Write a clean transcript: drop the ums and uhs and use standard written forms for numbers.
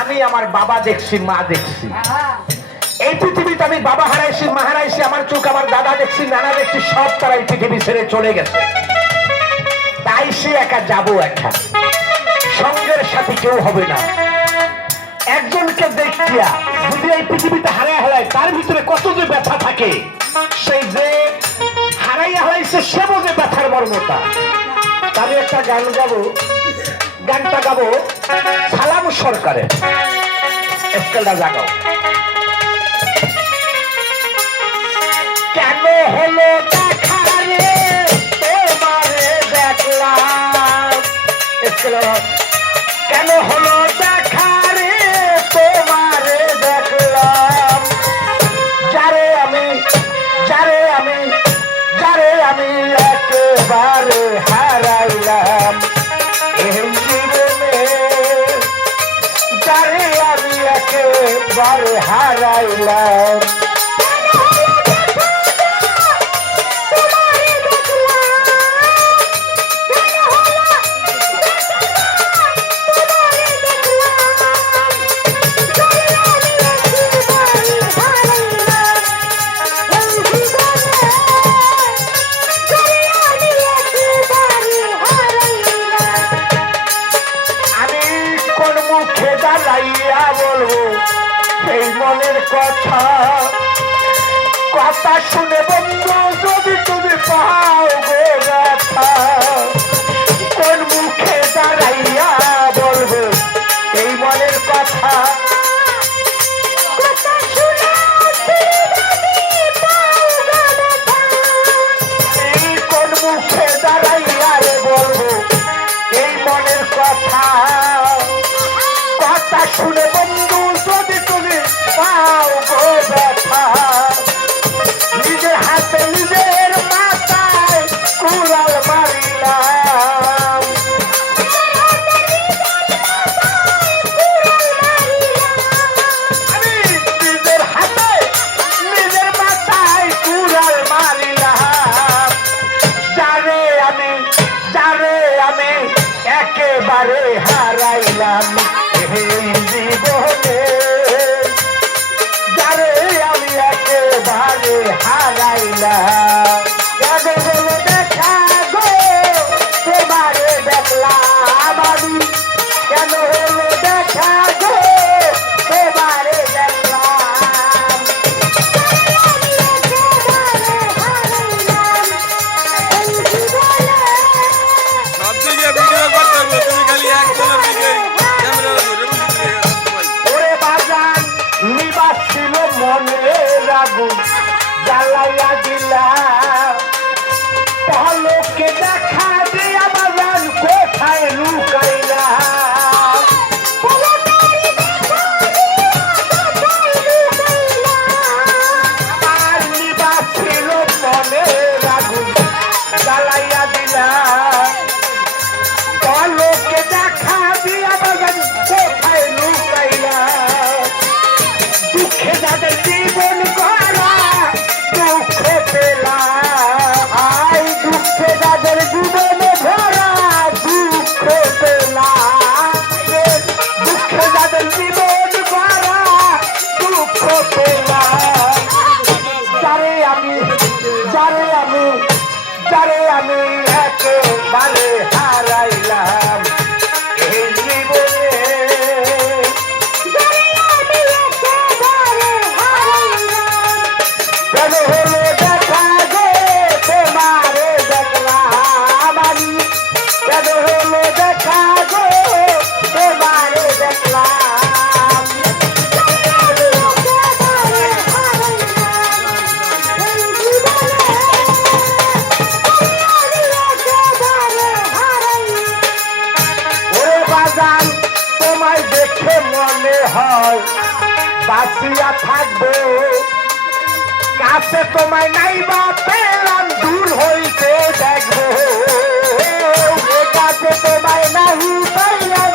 আমি আমার বাবা দেখছি, মা দেখছি। এই পৃথিবীতে আমি বাবা হারাইছি, মা হারাইছি, আমার চোখ আমার দাদা দেখছি, নানা দেখছি, সব তারা এই পৃথিবী ছেড়ে চলে গেছে। তাই সে একা যাবো, একা সঙ্গের সাথে কেউ হবে না। একজনকে দেখিয়া যদি এই পৃথিবীতে হারাই হারায়, তার ভিতরে কত যে ব্যথা থাকে, সেই যে হারাইয়া হয়েছে সে বোঝে ব্যথার মর্মতা। আমি একটা গান গাবো, গানটা গাবো সালাম সরকারের। স্কেলটা জাগাও। কেন হলো দেখা রে তোমারে দেখলাম, কেন হলো দেখা রে তোমারে দেখলাম, যারে আমি যারে আমি যারে আমি একেবারে হারাইলাম এই জীবনে, যারে আমি একেবারে হারাইলাম। সেই মনের কথা কথা শুনে বন্ধু যদি তুমি পাও গো ব্যথা, কোন মুখে দাঁড়াইয়া বলবো এই মনের কথা, কোন মুখে দাঁড়াইয়া বলবো এই মনের কথা, কথা শুনে বন্ধু যদি তুমি পাও গো ব্যথা, নিজের হাতে নিজের মাথায় কুড়াল মারিলাম, আমি নিজের হাতে নিজের মাথায় কুড়াল মারিলাম, যারে আমি একেবারে হারাইলাম এই জীবনে, যারে আমি একেবারে হারাইলাম। কেন হলো দেখা গো তোমারে দেখলাম আমি, কেন হলো দেখা গো তোমারে দেখলাম, সব দিকে ভিডিও করতে হবে, তুমি খালি একজনের দিকে ক্যামেরা ধরে বসে ওরে বাজান নিবাস ছিল মনে আগুন জ্বালাইয়া দিলা, পলকে দেখা দিয়া বাজান কোথায় লুকাইলা, আমার নিবাস ছিল মনে আগুন জ্বালাইয়া দিলা, পলকে দেখা দিয়া বাজান কোথায় লুকাইলা, দুঃখে যাদের জীবন গড়া দুঃখ পেলাম, আই দুঃখে যাদের জীবন ভরা দুঃখ পেলাম, দুঃখে যাদের জীবন ভরা দুঃখ পেলাম, যারে আমি একেবারে হারাইলাম এই জীবনে, কেন হলো দেখা গো তোমারে দেখলাম আমি, কেন হলো দেখা গো তোমারে দেখলাম, ওরে বাজান তোমায় দেখে মনে হয় বাঁচিয়া থাকবো, কাছে তোমায় নাই বা পেলাম দূর হইতে দেখবো, কাছে তোমায় নাই পেলাম